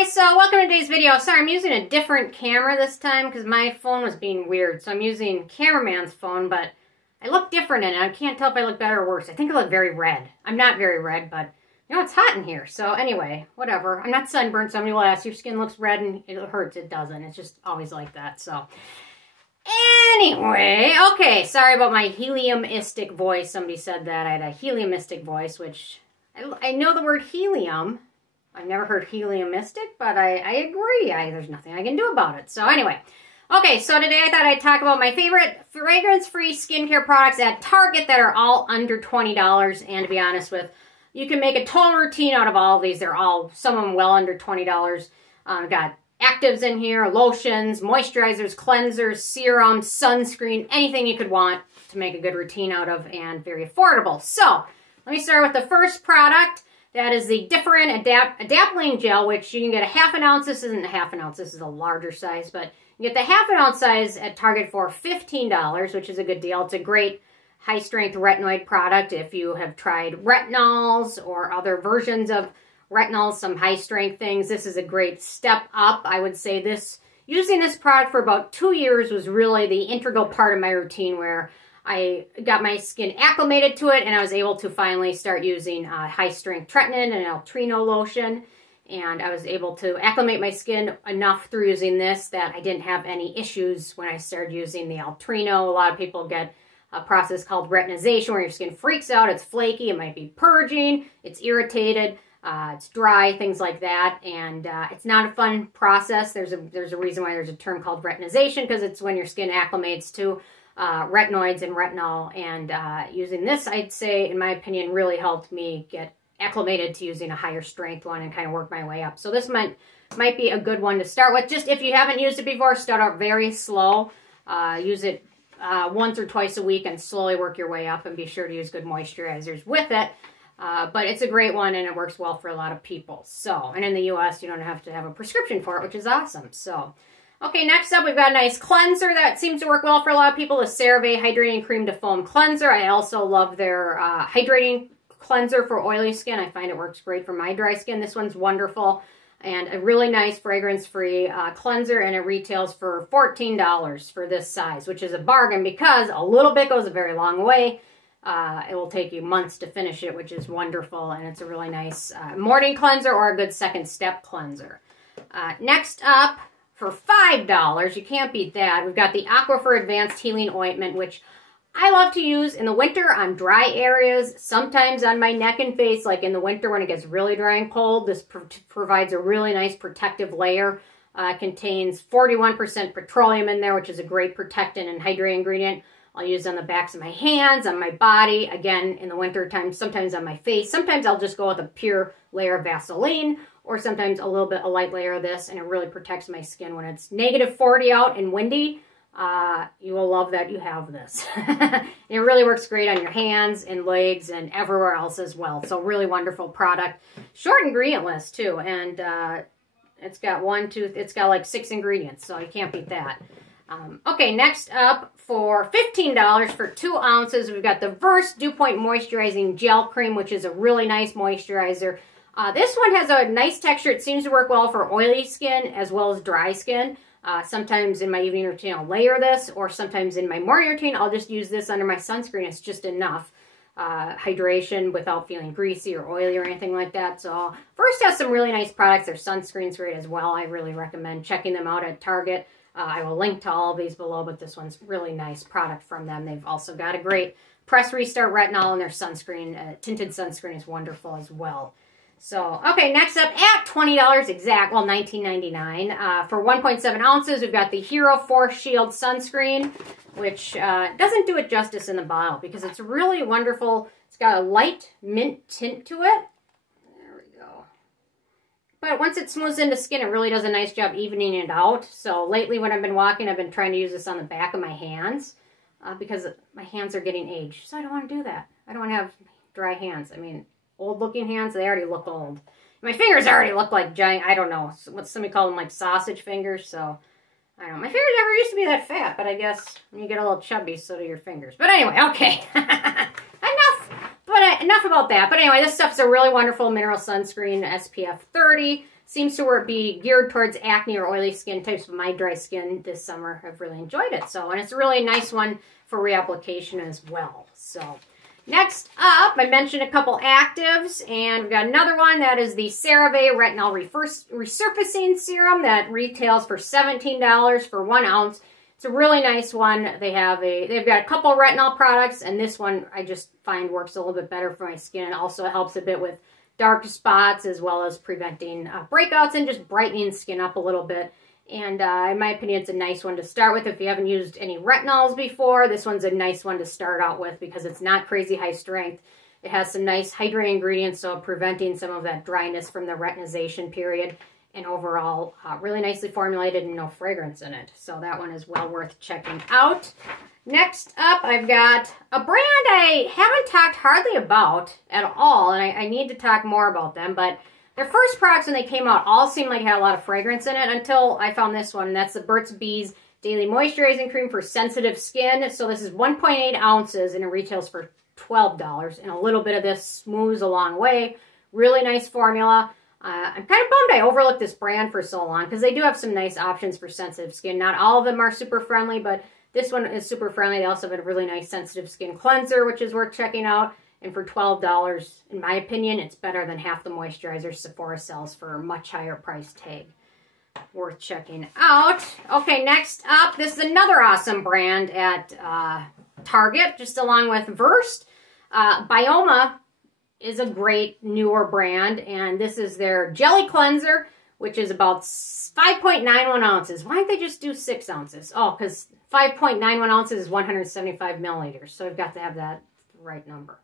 guys, so welcome to today's video. Sorry, I'm using a different camera this time because my phone was being weird. So I'm using cameraman's phone, but I look different in it. I can't tell if I look better or worse. I think I look very red. I'm not very red, but you know, it's hot in here. So anyway, whatever. I'm not sunburned. Somebody will ask, your skin looks red and it hurts. It doesn't. It's just always like that. So anyway, okay. Sorry about my heliumistic voice. Somebody said that. I had a heliumistic voice, which I know the word helium. I've never heard heliumistic, but I agree. There's nothing I can do about it. So anyway, okay, so today I thought I'd talk about my favorite fragrance-free skincare products at Target that are all under $20. And to be honest with, you can make a total routine out of all of these. They're all, some of them well under $20. Got actives in here, lotions, moisturizers, cleansers, serums, sunscreen, anything you could want to make a good routine out of, and very affordable. So let me start with the first product. That is the Differin Adapalene Gel, which you can get a half an ounce. This isn't a half an ounce. This is a larger size, but you get the half an ounce size at Target for $15, which is a good deal. It's a great high-strength retinoid product. If you have tried retinols or other versions of retinols, some high-strength things, this is a great step up. I would say using this product for about 2 years was really the integral part of my routine where I got my skin acclimated to it, and I was able to finally start using high-strength tretinoin and Altrino lotion. And I was able to acclimate my skin enough through using this that I didn't have any issues when I started using the Altrino. A lot of people get a process called retinization where your skin freaks out, it's flaky, it might be purging, it's irritated, it's dry, things like that. And it's not a fun process. There's a reason why there's a term called retinization, because it's when your skin acclimates to retinoids and retinol, and using this, I'd say, in my opinion, really helped me get acclimated to using a higher strength one and kind of work my way up. So this might be a good one to start with. Just if you haven't used it before, start out very slow. Use it once or twice a week and slowly work your way up, and be sure to use good moisturizers with it. But it's a great one, and it works well for a lot of people. So, and in the US, you don't have to have a prescription for it, which is awesome. So okay, next up, we've got a nice cleanser that seems to work well for a lot of people. The CeraVe Hydrating Cream to Foam Cleanser. I also love their Hydrating Cleanser for oily skin. I find it works great for my dry skin. This one's wonderful, and a really nice fragrance-free cleanser, and it retails for $14 for this size, which is a bargain because a little bit goes a very long way. It will take you months to finish it, which is wonderful, and it's a really nice morning cleanser or a good second step cleanser. Next up, for $5, you can't beat that, we've got the Aquaphor Advanced Healing Ointment, which I love to use in the winter on dry areas, sometimes on my neck and face, like in the winter when it gets really dry and cold. This provides a really nice protective layer. Contains 41% petroleum in there, which is a great protectant and hydrating ingredient. I'll use it on the backs of my hands, on my body, again, in the winter time, sometimes on my face. Sometimes I'll just go with a pure layer of Vaseline, or sometimes a light layer of this, and it really protects my skin when it's -40 out and windy. You will love that you have this. It really works great on your hands and legs and everywhere else as well. So really wonderful product. Short ingredient list too, and it's got like 6 ingredients, so you can't beat that. Okay, next up, for $15 for 2 ounces, we've got the Dewpoint Moisturizing Gel Cream, which is a really nice moisturizer. This one has a nice texture. It seems to work well for oily skin as well as dry skin. Sometimes in my evening routine, I'll layer this, or sometimes in my morning routine, I'll just use this under my sunscreen. It's just enough hydration without feeling greasy or oily or anything like that. So First has some really nice products. Their sunscreen's great as well. I really recommend checking them out at Target. I will link to all of these below, but this one's really nice product from them. They've also got a great Press Restart Retinol, and their sunscreen, tinted sunscreen, is wonderful as well. So, okay, next up at $20 exact, well, $19.99. For 1.7 ounces, we've got the Hero Force Shield Sunscreen, which doesn't do it justice in the bottle because it's really wonderful. It's got a light mint tint to it. There we go. But once it smooths into skin, it really does a nice job evening it out. So lately when I've been walking, I've been trying to use this on the back of my hands because my hands are getting aged. So I don't want to do that. I don't want to have dry hands. I mean, old-looking hands, they already look old. My fingers already look like giant, I don't know, what somebody called them, like sausage fingers, so I don't know. My fingers never used to be that fat, but I guess when you get a little chubby, so do your fingers. But anyway, okay. Enough! But enough about that. But anyway, this stuff's a really wonderful mineral sunscreen, SPF 30. Seems to be geared towards acne or oily skin types. Of my dry skin this summer, I've really enjoyed it. So, and it's a really nice one for reapplication as well. So, next up, I mentioned a couple actives, and we've got another one that is the CeraVe Retinol Resurfacing Serum that retails for $17 for 1 ounce. It's a really nice one. They've got a couple retinol products, and this one I just find works a little bit better for my skin. Also, it helps a bit with dark spots as well as preventing breakouts and just brightening skin up a little bit. And in my opinion, it's a nice one to start with. If you haven't used any retinols before, this one's a nice one to start out with because it's not crazy high strength. It has some nice hydrating ingredients, so preventing some of that dryness from the retinization period. And overall, really nicely formulated and no fragrance in it. So that one is well worth checking out. Next up, I've got a brand I haven't talked hardly about at all, and I need to talk more about them, but their first products when they came out all seemed like it had a lot of fragrance in it until I found this one. That's the Burt's Bees Daily Moisturizing Cream for Sensitive Skin. So this is 1.8 ounces, and it retails for $12, and a little bit of this smooths a long way. Really nice formula. I'm kind of bummed I overlooked this brand for so long because they do have some nice options for sensitive skin. Not all of them are super friendly, but this one is super friendly. They also have a really nice sensitive skin cleanser, which is worth checking out. And for $12, in my opinion, it's better than half the moisturizer Sephora sells for a much higher price tag. Worth checking out. Okay, next up, this is another awesome brand at Target, just along with Versed. Byoma is a great newer brand, and this is their jelly cleanser, which is about 5.91 ounces. Why don't they just do 6 ounces? Oh, because 5.91 ounces is 175 milliliters, so I've got to have that right number.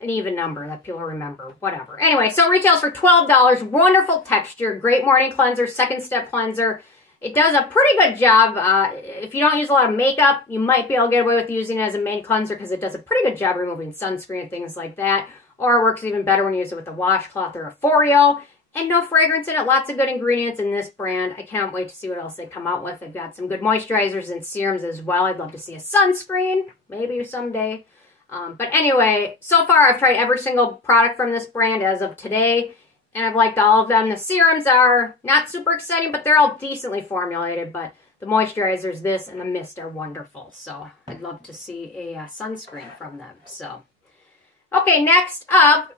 An even number that people remember, whatever. Anyway, so it retails for $12. Wonderful texture, great morning cleanser, second step cleanser. It does a pretty good job. If you don't use a lot of makeup, you might be able to get away with using it as a main cleanser because it does a pretty good job removing sunscreen and things like that. Or it works even better when you use it with a washcloth or a Foreo. And no fragrance in it. Lots of good ingredients in this brand. I can't wait to see what else they come out with. They've got some good moisturizers and serums as well. I'd love to see a sunscreen. Maybe someday. But anyway, so far I've tried every single product from this brand as of today. And I've liked all of them. The serums are not super exciting, but they're all decently formulated. But the moisturizers, this and the mist are wonderful. So I'd love to see a sunscreen from them. So... okay, next up,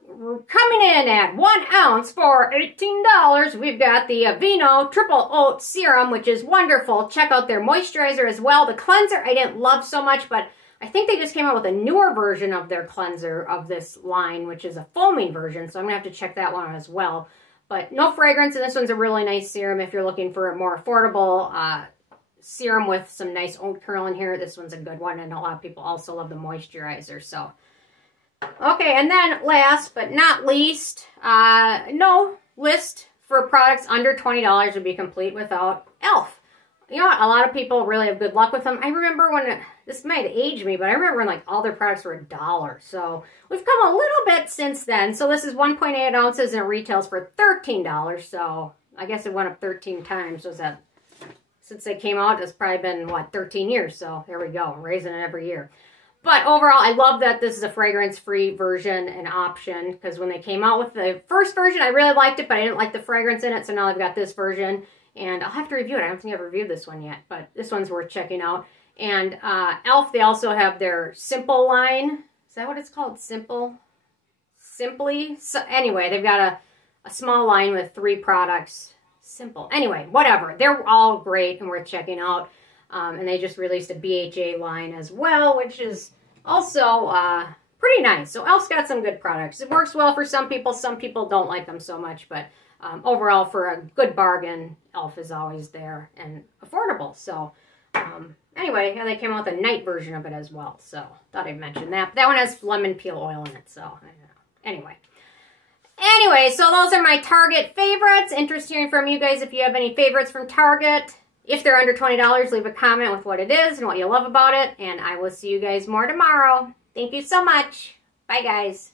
coming in at 1 ounce for $18, we've got the Aveno Triple Oat Serum, which is wonderful. Check out their moisturizer as well. The cleanser I didn't love so much, but I think they just came out with a newer version of their cleanser of this line, which is a foaming version, so I'm going to have to check that one out as well. But no fragrance, and this one's a really nice serum if you're looking for a more affordable serum with some nice oat curl in here. This one's a good one, and a lot of people also love the moisturizer, so... okay, and then last but not least, no list for products under $20 would be complete without e.l.f. You know what? A lot of people really have good luck with them. I remember when, this might age me, but I remember when like all their products were $1. So we've come a little bit since then. So this is 1.8 ounces and it retails for $13. So I guess it went up 13 times. Was that, since they came out, it's probably been, what, 13 years. So there we go, raising it every year. But overall, I love that this is a fragrance-free version and option because when they came out with the first version, I really liked it, but I didn't like the fragrance in it, so now I've got this version, and I'll have to review it. I don't think I've reviewed this one yet, but this one's worth checking out. And e.l.f., they also have their Simple line. Is that what it's called? Simply? So, anyway, they've got a small line with 3 products. Simple. Anyway, whatever. They're all great and worth checking out. And they just released a BHA line as well, which is also pretty nice. So e.l.f.'s got some good products. It works well for some people don't like them so much, but overall for a good bargain, e.l.f. is always there and affordable. So anyway, yeah, they came out with a night version of it as well, so thought I'd mention that. But that one has lemon peel oil in it, so I don't know. Anyway, so those are my Target favorites. Interested hearing from you guys if you have any favorites from Target. If they're under $20, leave a comment with what it is and what you love about it. And I will see you guys more tomorrow. Thank you so much. Bye, guys.